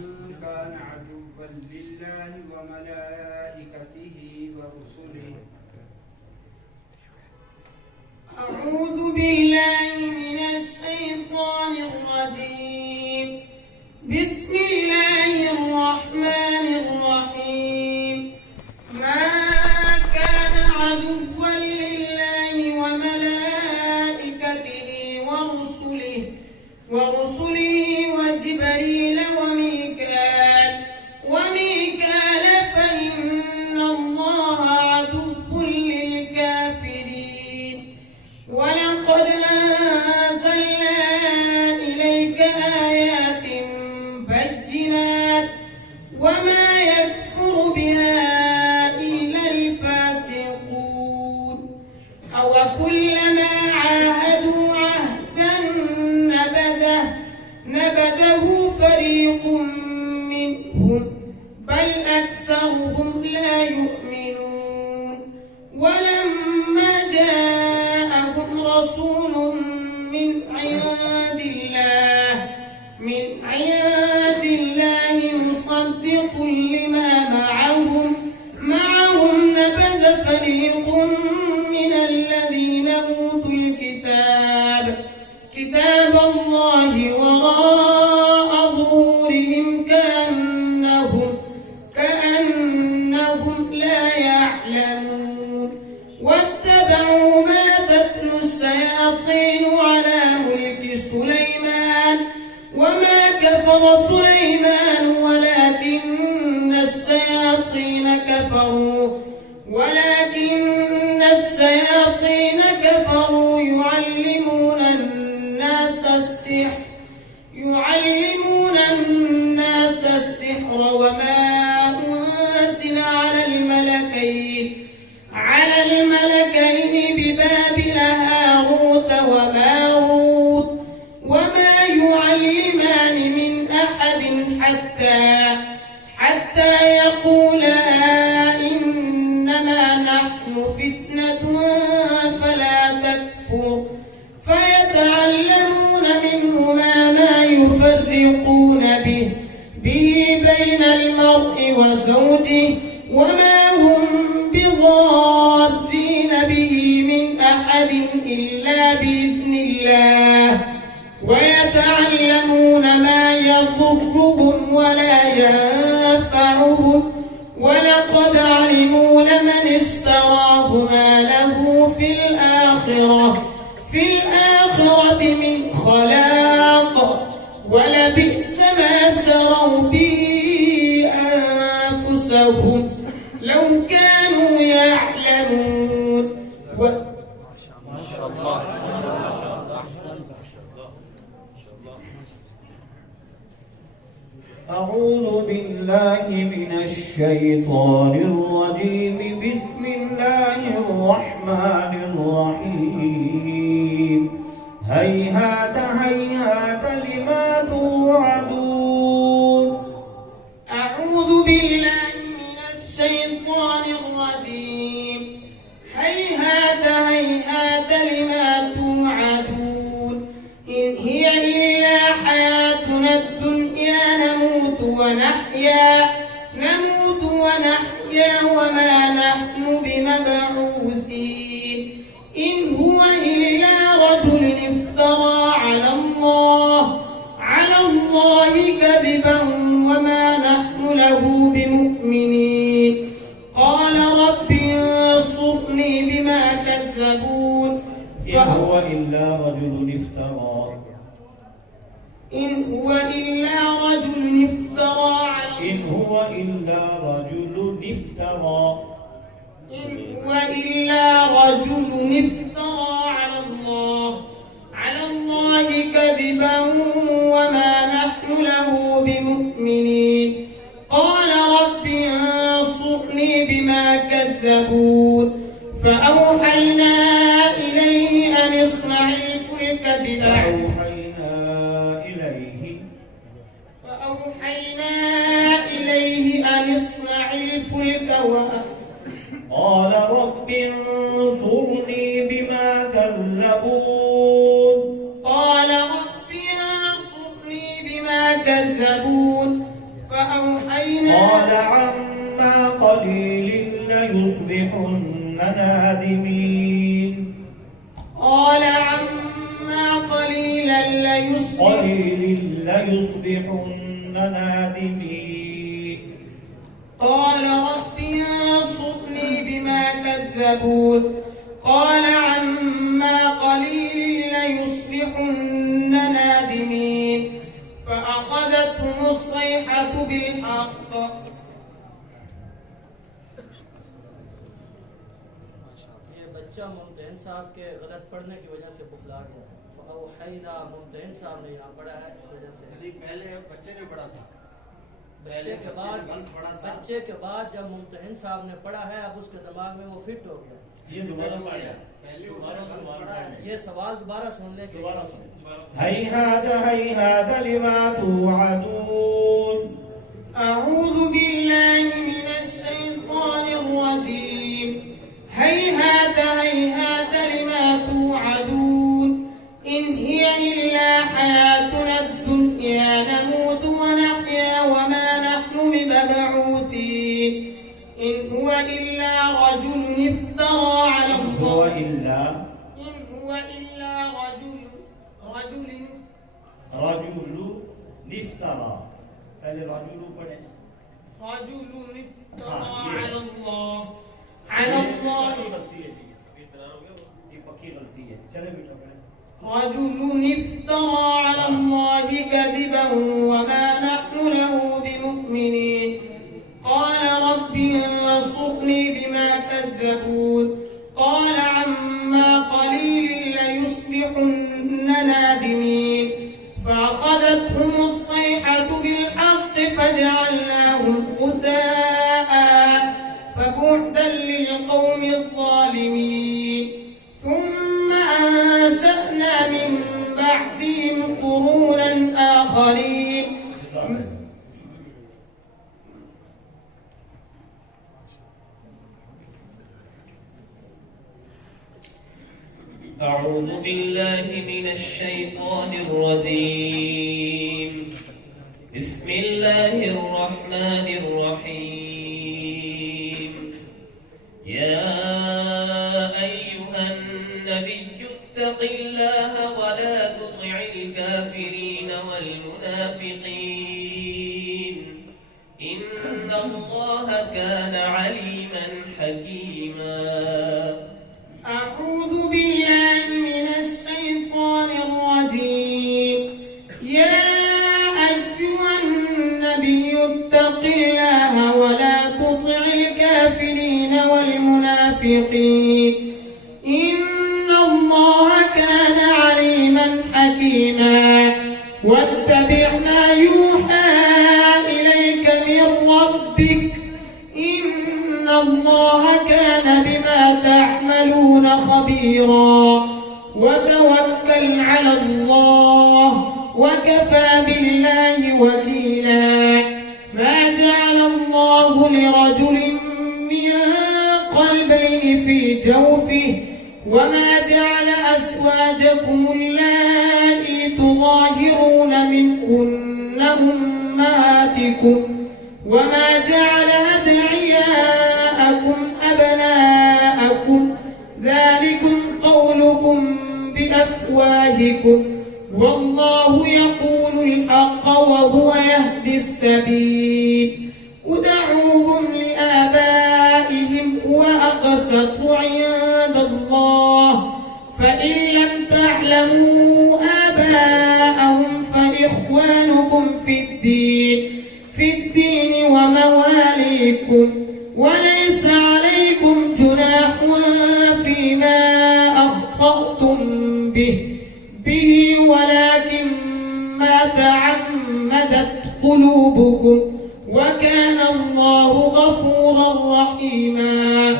من كان عدوا لله وملائكته ورسله. أعوذ بالله من الشيطان الرجيم. بسم الله الرحمن الرحيم. ما كان عدوا لله وملائكته ورسله وجبريل وميكال فإن الله عدو للكافرين. ولقد أنزلنا إليك آيات بينات وما يكفر بها إلا الفاسقون. أوكلما عاهدوا عهدا نبذه فريق منهم بل أكثرهم لا يؤمنون. ولما جاءهم رسول من عند الله مصدق لما معهم نبذ فريق من الذين أوتوا كتاب الله وراء ظهورهم كأنهم لا يعلمون. واتبعوا ما تتلو الشياطين على ملك سليمان وما كفر سليمان ولكن الشياطين كفروا يعلمون الناس السحر وما أنزل على الملكين ببابل هاروت وماروت وما يعلمان من أحد حتى يقولا إنما نحن فتنة فلا تكفر. فيتعلمون منهما ما يفرقون به بين المرء وزوجه وما هم بضارين به من أحد إلا بإذن الله. ويتعلمون ما يضرهم ولا ينفعهم ولقد علموا لمن اشتراه ما له في الآخرة من خلاق ولبئس ما شروا به أنفسهم لو كانوا يعلمون. ما شاء الله. أعوذ بالله من الشيطان الرجيم. بسم الله الرحمن الرحيم. هيهات هيهات لما توعدون. أعوذ بالله من الشيطان الرجيم. هيهات هيهات لما توعدون. إن هي إلا حياتنا الدنيا نموت ونحيا وما نحن بمبعوثين. إن هو إلا رجل افترى على الله كذبا وما نحن له بمؤمنين. قال رب انصرني بما كذبون. إن هو إلا رجل افترى على الله كذبا وما نحن له بمؤمنين. قال رب انصرني بما كذبون. فأوحينا إليه أن اصنع الفلك قال رب انصرني بما كذبون. ليصبحن نادمين قال عما قليلا ليصبحن نادمين قال رب انصرني بما كذبون قال عما قليل ليصبحن نادمين فأخذتهم الصيحة بالحق बच्चा मुमतहन साहब के गलत पढ़ने की वजह से बुखला गया। फ़अौहैना मुमतहन साहब ने यहाँ पढ़ा है, इस वजह से पहले बच्चे ने पढ़ा था, बच्चे के बाद जब मुमतहन साहब ने पढ़ा है, अब उसके दिमाग में वो फिट हो गया। ये दोबारा पढ़ा ये सवाल दोबारा सुन ले। هيهات هيهات لما توعدون أعوذ بالله من الشيطان الرجيم هيهات هيهات لما توعدون إن هي إلا حياتنا الدنيا نموت ونحيا وما نحن بمبعوثين إن هو إلا رجل افترى على الله إن هو إلا رجل افترى पहले रजुल पढ़े رجل افترى على الله ये पक्की गलती है। चले बेटा पढ़े رجل افترى على الله كذبا وما نحن له بمؤمنين قال رب انصرني بما كذبون قال عما قليل ليصبحن نادمين فأخذتهم الصيحة بالحق فجعلناهم غثاء فبعدا للقوم الظالمين ثم أنشأنا من بعدهم قرونا آخرين أعوذ بالله من الشيطان الرجيم بسم الله الرحمن الرحيم يا أيها النبي اتق الله ولا تطع الكافرين والمنافقين إن الله كان عليما حكيما أعوذ بالله من الشيطان الرجيم يا أيها النبي اتق الله ولا تطع الكافرين والمنافقين إن الله كان عليما حكيما واتبع ما يوحى إليك من ربك إن الله كان بما تعملون خبيرا وتوكل على الله وكفى بالله وكيلا ما جعل الله لرجل من قلبين في جوفه وما جعل أزواجكم اللائي تظاهرون منهن أمهاتكم وما جعل أدعياءكم أبناءكم ذلكم قولكم بأفواهكم والله يقول الحق وهو يهدي السبيل ادعوهم لآبائهم هو أقسط عند الله فإن لم تعلموا آباءهم فإخوانكم في الدين ومواليكم وليس عليكم جناح فيما أخطأتم به ولكن ما تعمدت قلوبكم وكان الله غفورا رحيما